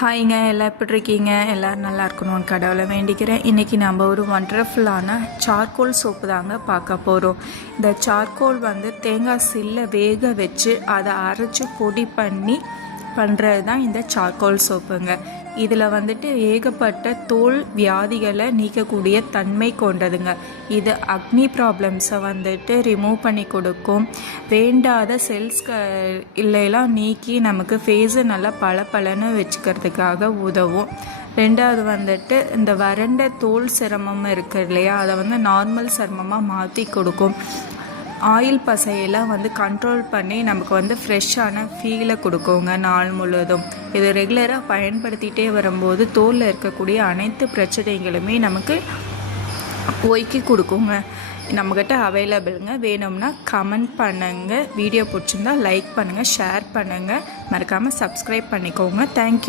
ஹாய்ங்க எல்லாம் எப்படி இருக்கீங்க? எல்லோரும் நல்லா இருக்கணும் கடவுளை வேண்டிக்கிறேன். இன்றைக்கி நம்ம ஒரு ஒண்டர்ஃபுல்லான சார்கோல் சோப்பு தாங்க பார்க்க போகிறோம் இந்த சார்கோல் வந்து தேங்காய் சில்ல வேக வச்சு அதை அரைச்சி பொடி பண்ணி பண்ணுறது தான் இந்த சார்கோல் சோப்புங்க இதில் வந்துட்டு ஏகப்பட்ட தோல் வியாதிகளை நீக்கக்கூடிய தன்மை கொண்டதுங்க. இது அக்னி ப்ராப்ளம்ஸை வந்துட்டு ரிமூவ் பண்ணி கொடுக்கும். வேண்டாத செல்ஸ் இல்லையெல்லாம் நீக்கி நமக்கு ஃபேஸை நல்லா பளபளன்னு வச்சுக்கிறதுக்காக உதவும். ரெண்டாவது வந்துட்டு இந்த வறண்ட தோல் சிரமம் இருக்குது இல்லையா? அதை வந்து நார்மல் சிரமமாக மாற்றி கொடுக்கும். ஆயில் பசையெல்லாம் வந்து கண்ட்ரோல் பண்ணி நமக்கு வந்து ஃப்ரெஷ்ஷான ஃபீலை கொடுக்குங்க நாள் முழுவதும். இது ரெகுலராக பயன்படுத்திகிட்டே வரும்போது தோலில் இருக்கக்கூடிய அனைத்து பிரச்சனைகளுமே நமக்கு ஒய்க்கி கொடுக்குங்க. நம்மக்கிட்ட அவைலபிளுங்க வேணும்னா கமெண்ட் பண்ணுங்கள் வீடியோ பிடிச்சிருந்தா லைக் பண்ணுங்கள் ஷேர் பண்ணுங்கள் மறக்காமல் சப்ஸ்கிரைப் பண்ணிக்கோங்க. தேங்க்யூ